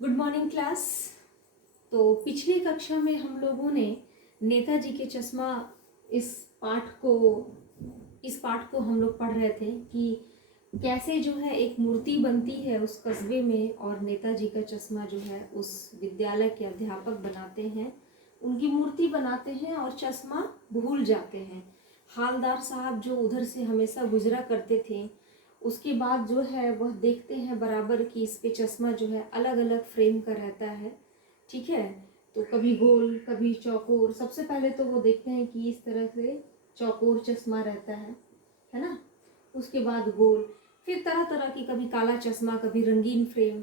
Good morning class. तो पिछली कक्षा में हम लोगों ने नेताजी के चश्मा इस पाठ को हम लोग पढ़ रहे थे कि कैसे जो है एक मूर्ति बनती है उस कस्बे में और नेताजी का चश्मा जो है उस विद्यालय के अध्यापक बनाते हैं, उनकी मूर्ति बनाते हैं और चश्मा भूल जाते हैं। हालदार साहब जो उधर से हमेशा गुजरा करते थे उसके बाद जो है वह देखते हैं बराबर कि इस पे चश्मा जो है अलग अलग फ्रेम का रहता है। ठीक है, तो कभी गोल कभी चौकोर। सबसे पहले तो वो देखते हैं कि इस तरह से चौकोर चश्मा रहता है ना। उसके बाद गोल, फिर तरह तरह की, कभी काला चश्मा कभी रंगीन फ्रेम।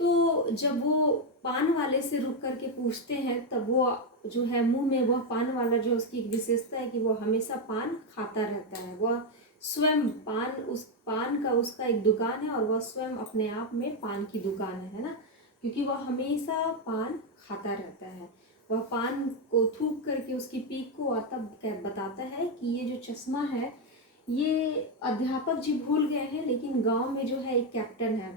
तो जब वो पान वाले से रुक करके पूछते हैं तब वो जो है मुंह में वह पान वाला जो उसकी एक विशेषता है कि वो हमेशा पान खाता रहता है। वह स्वयं पान, उस पान का उसका एक दुकान है और वह स्वयं अपने आप में पान की दुकान है ना, क्योंकि वह हमेशा पान खाता रहता है। वह पान को थूक करके उसकी पीक को और तब बताता है कि ये जो चश्मा है ये अध्यापक जी भूल गए हैं, लेकिन गांव में जो है एक कैप्टन है।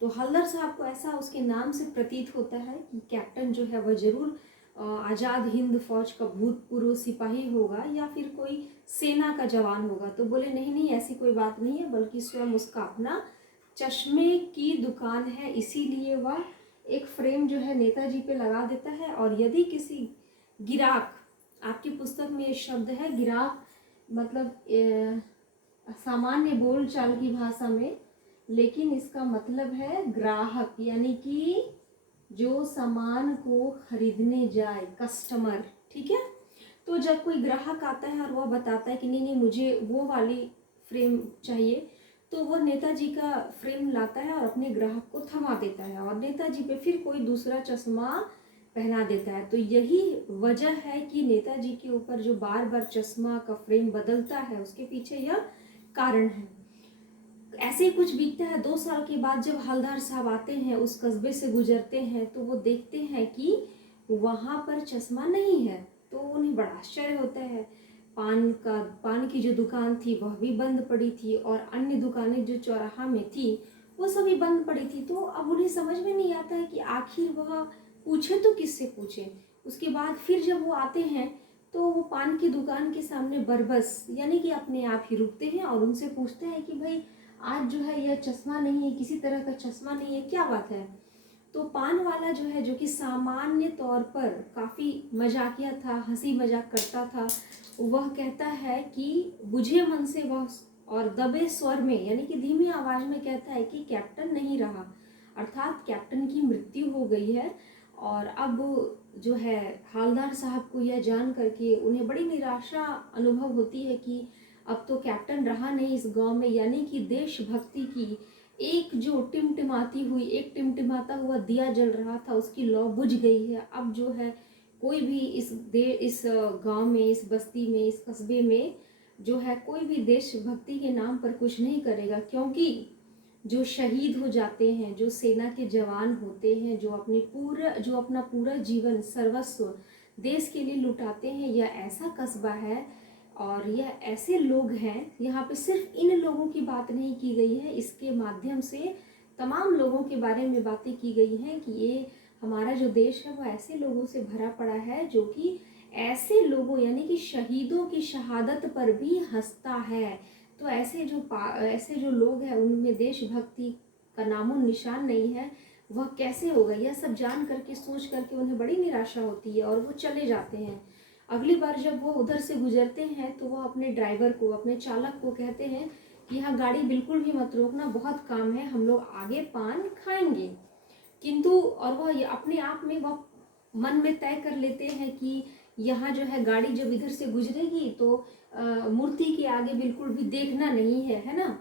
तो हल्दर साहब को ऐसा उसके नाम से प्रतीत होता है कि कैप्टन जो है वह जरूर आज़ाद हिंद फौज का भूतपूर्व सिपाही होगा या फिर कोई सेना का जवान होगा। तो बोले नहीं नहीं, ऐसी कोई बात नहीं है, बल्कि स्वयं उसका अपना चश्मे की दुकान है, इसीलिए वह एक फ्रेम जो है नेताजी पे लगा देता है। और यदि किसी गिराक, आपकी पुस्तक में ये शब्द है गिराक, मतलब सामान्य बोलचाल की भाषा में, लेकिन इसका मतलब है ग्राहक, यानी कि जो सामान को खरीदने जाए, कस्टमर। ठीक है, तो जब कोई ग्राहक आता है और वह बताता है कि नहीं नहीं मुझे वो वाली फ्रेम चाहिए, तो वह नेताजी का फ्रेम लाता है और अपने ग्राहक को थमा देता है और नेताजी पे फिर कोई दूसरा चश्मा पहना देता है। तो यही वजह है कि नेताजी के ऊपर जो बार बार चश्मा का फ्रेम बदलता है, उसके पीछे यह कारण है। ऐसे ही कुछ बीतता है। 2 साल के बाद जब हवलदार साहब आते हैं, उस कस्बे से गुजरते हैं, तो वो देखते हैं कि वहाँ पर चश्मा नहीं है। तो उन्हें बड़ा आश्चर्य होता है। पान की जो दुकान थी वह भी बंद पड़ी थी और अन्य दुकानें जो चौराहा में थी वो सभी बंद पड़ी थी। तो अब उन्हें समझ में नहीं आता है कि आखिर वह पूछे तो किससे पूछे। उसके बाद फिर जब वो आते हैं तो वो पान की दुकान के सामने बरबस यानी कि अपने आप ही रुकते हैं और उनसे पूछते हैं कि भाई आज जो है यह चश्मा नहीं है, किसी तरह का चश्मा नहीं है, क्या बात है। तो पान वाला जो है, जो कि सामान्य तौर पर काफ़ी मजाकिया था, हंसी मजाक करता था, वह कहता है कि बुझे मन से वह और दबे स्वर में यानी कि धीमी आवाज में कहता है कि कैप्टन नहीं रहा, अर्थात कैप्टन की मृत्यु हो गई है। और अब जो है हालदार साहब को यह जान करके उन्हें बड़ी निराशा अनुभव होती है कि अब तो कैप्टन रहा नहीं इस गांव में, यानी कि देशभक्ति की एक जो टिमटिमाता हुआ दिया जल रहा था उसकी लौ बुझ गई है। अब जो है कोई भी इस गांव में, इस बस्ती में, इस कस्बे में जो है कोई भी देशभक्ति के नाम पर कुछ नहीं करेगा, क्योंकि जो शहीद हो जाते हैं, जो सेना के जवान होते हैं, जो अपना पूरा जीवन सर्वस्व देश के लिए लुटाते हैं, यह ऐसा कस्बा है और यह ऐसे लोग हैं। यहाँ पे सिर्फ इन लोगों की बात नहीं की गई है, इसके माध्यम से तमाम लोगों के बारे में बातें की गई हैं कि ये हमारा जो देश है वो ऐसे लोगों से भरा पड़ा है जो कि ऐसे लोगों यानी कि शहीदों की शहादत पर भी हंसता है। तो ऐसे जो लोग हैं उनमें देशभक्ति का नामो निशान नहीं है, वह कैसे होगा। यह सब जान करके, सोच करके उन्हें बड़ी निराशा होती है और वो चले जाते हैं। अगली बार जब वो उधर से गुजरते हैं तो वो अपने ड्राइवर को, अपने चालक को कहते हैं कि यहाँ गाड़ी बिल्कुल भी मत रोकना, बहुत काम है, हम लोग आगे पान खाएंगे। किंतु और वह अपने आप में वह मन में तय कर लेते हैं कि यहाँ जो है गाड़ी जब इधर से गुजरेगी तो मूर्ति के आगे बिल्कुल भी देखना नहीं है ना।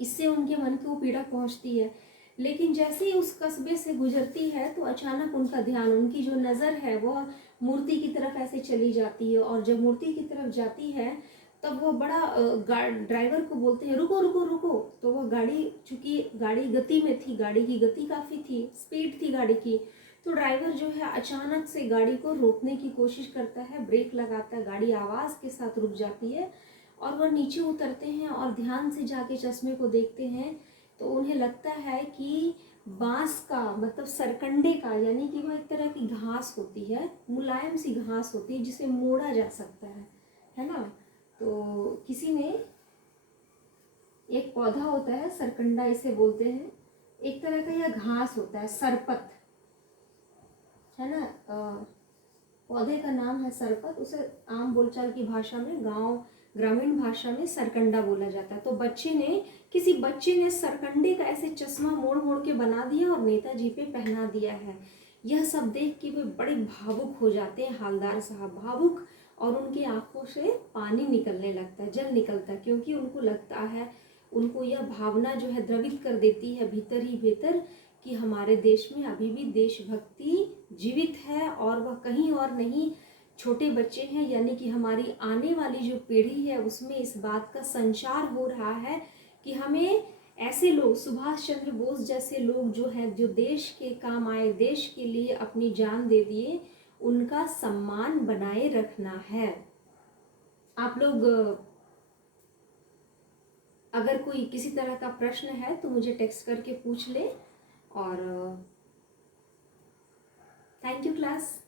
इससे उनके मन को पीड़ा पहुंचती है। लेकिन जैसे ही उस कस्बे से गुजरती है तो अचानक उनका ध्यान, उनकी जो नज़र है वह मूर्ति की तरफ ऐसे चली जाती है और जब मूर्ति की तरफ जाती है तब वो बड़ा ड्राइवर को बोलते हैं रुको रुको रुको। तो वह गाड़ी, चूंकि गाड़ी गति में थी, गाड़ी की गति काफ़ी थी, स्पीड थी गाड़ी की, तो ड्राइवर जो है अचानक से गाड़ी को रोकने की कोशिश करता है, ब्रेक लगाता है, गाड़ी आवाज़ के साथ रुक जाती है और वह नीचे उतरते हैं और ध्यान से जाके चश्मे को देखते हैं तो उन्हें लगता है कि बांस का मतलब सरकंडे का, यानी कि वह एक तरह की घास होती है, मुलायम सी घास होती है जिसे मोड़ा जा सकता है ना। तो किसी ने एक पौधा होता है सरकंडा इसे बोलते हैं, एक तरह का यह घास होता है, सरपत है ना। पौधे का नाम है सरपत, उसे आम बोलचाल की भाषा में, गांव ग्रामीण भाषा में सरकंडा बोला जाता है। तो किसी बच्चे ने सरकंडे का ऐसे चश्मा मोड़ मोड़ के बना दिया और नेताजी पे पहना दिया है। यह सब देख के वे बड़े भावुक हो जाते हैं, हालदार साहब भावुक, और उनकी आंखों से पानी निकलने लगता है, जल निकलता है, क्योंकि उनको लगता है, उनको यह भावना जो है द्रवित कर देती है भीतर ही भीतर कि हमारे देश में अभी भी देशभक्ति जीवित है और वह कहीं और नहीं, छोटे बच्चे हैं, यानी कि हमारी आने वाली जो पीढ़ी है उसमें इस बात का संचार हो रहा है कि हमें ऐसे लोग, सुभाष चंद्र बोस जैसे लोग जो हैं, जो देश के काम आए, देश के लिए अपनी जान दे दिए, उनका सम्मान बनाए रखना है। आप लोग अगर कोई किसी तरह का प्रश्न है तो मुझे टेक्स्ट करके पूछ ले। और थैंक यू क्लास।